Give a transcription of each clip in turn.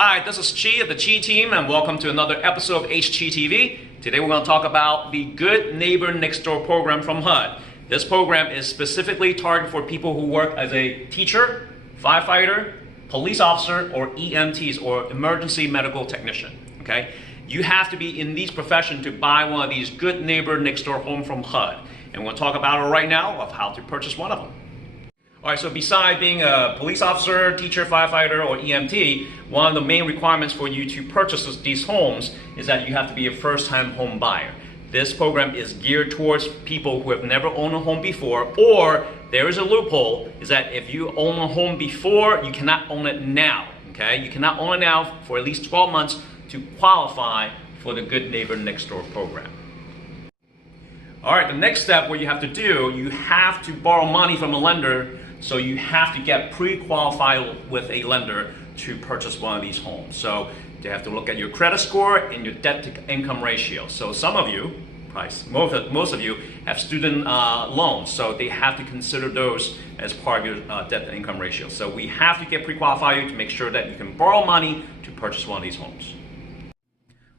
Hi, this is Chi of the Chi team, and welcome to another episode of HChi TV. Today we're going to talk about the Good Neighbor Next Door program from HUD. This program is specifically targeted for people who work as a teacher, firefighter, police officer, or EMTs, or emergency medical technician. Okay, you have to be in these professions to buy one of these Good Neighbor Next Door home from HUD, and we're going to talk about it right now of how to purchase one of them. All right, so besides being a police officer, teacher, firefighter, or EMT, one of the main requirements for you to purchase these homes is that you have to be a first-time home buyer. This program is geared towards people who have never owned a home before, or there is a loophole, is that if you own a home before, you cannot own it now, okay? You cannot own it now for at least 12 months to qualify for the Good Neighbor Next Door program. All right, the next step what you have to do, you have to borrow money from a lender. So you have to get pre-qualified with a lender to purchase one of these homes. So they have to look at your credit score and your debt to income ratio. So some of you, probably most of you, have student loans. So they have to consider those as part of your debt to income ratio. So we have to get pre-qualified to make sure that you can borrow money to purchase one of these homes.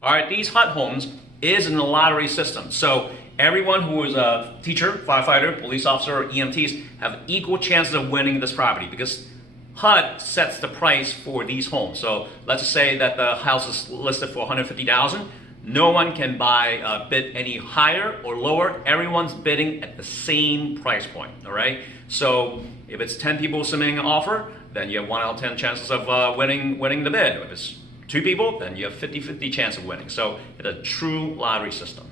All right, these HUD homes is in the lottery system. So everyone who is a teacher, firefighter, police officer, or EMTs have equal chances of winning this property because HUD sets the price for these homes. So let's just say that the house is listed for $150,000. No one can bid any higher or lower. Everyone's bidding at the same price point, all right? So if it's 10 people submitting an offer, then you have 1 out of 10 chances of winning the bid. If it's 2 people, then you have 50-50 chance of winning. So it's a true lottery system.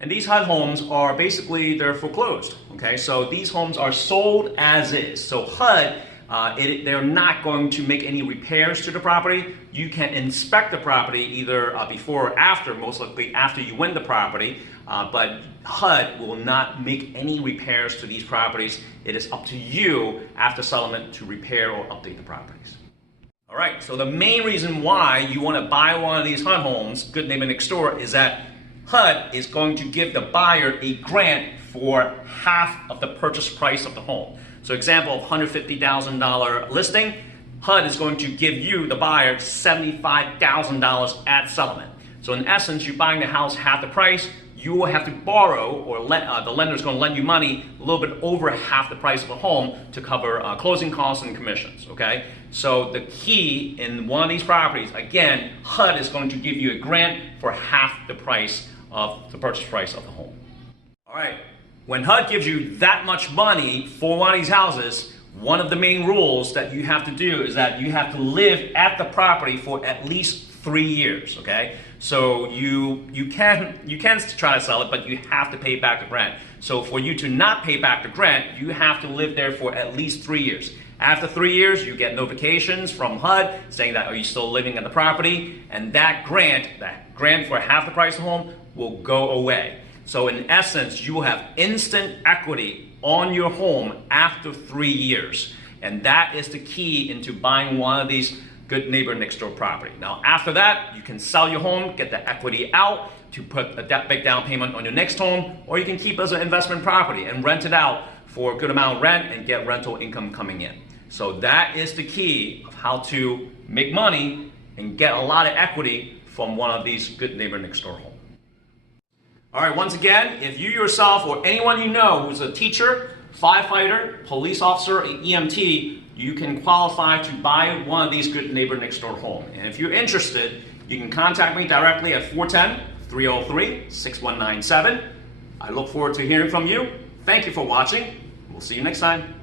And these HUD homes are basically, they're foreclosed, okay? So these homes are sold as is. So HUD, they're not going to make any repairs to the property. You can inspect the property either before or after, most likely after you win the property, but HUD will not make any repairs to these properties. It is up to you after settlement to repair or update the properties. All right, so the main reason why you want to buy one of these HUD homes, Good Neighbor Next Door, is that HUD is going to give the buyer a grant for half of the purchase price of the home. So example, $150,000 listing, HUD is going to give you, the buyer, $75,000 at settlement. So in essence, you're buying the house half the price, you will have to borrow, or the lender is going to lend you money a little bit over half the price of the home to cover closing costs and commissions, okay? So the key in one of these properties, again, HUD is going to give you a grant for half the price of the purchase price of the home. All right, when HUD gives you that much money for one of these houses, one of the main rules that you have to do is that you have to live at the property for at least 3 years, okay? So you can try to sell it, but you have to pay back the grant. So for you to not pay back the grant, you have to live there for at least 3 years. After 3 years, you get notifications from HUD saying that are you still living at the property, and that grant for half the price of the home will go away. So in essence, you will have instant equity on your home after 3 years. And that is the key into buying one of these Good Neighbor Next Door property. Now after that, you can sell your home, get the equity out to put a big down payment on your next home, or you can keep it as an investment property and rent it out for a good amount of rent and get rental income coming in. So that is the key of how to make money and get a lot of equity from one of these Good Neighbor Next Door homes. All right, once again, if you yourself or anyone you know who's a teacher, firefighter, police officer, or EMT, you can qualify to buy one of these Good Neighbor Next Door homes. And if you're interested, you can contact me directly at 410-303-6197. I look forward to hearing from you. Thank you for watching. We'll see you next time.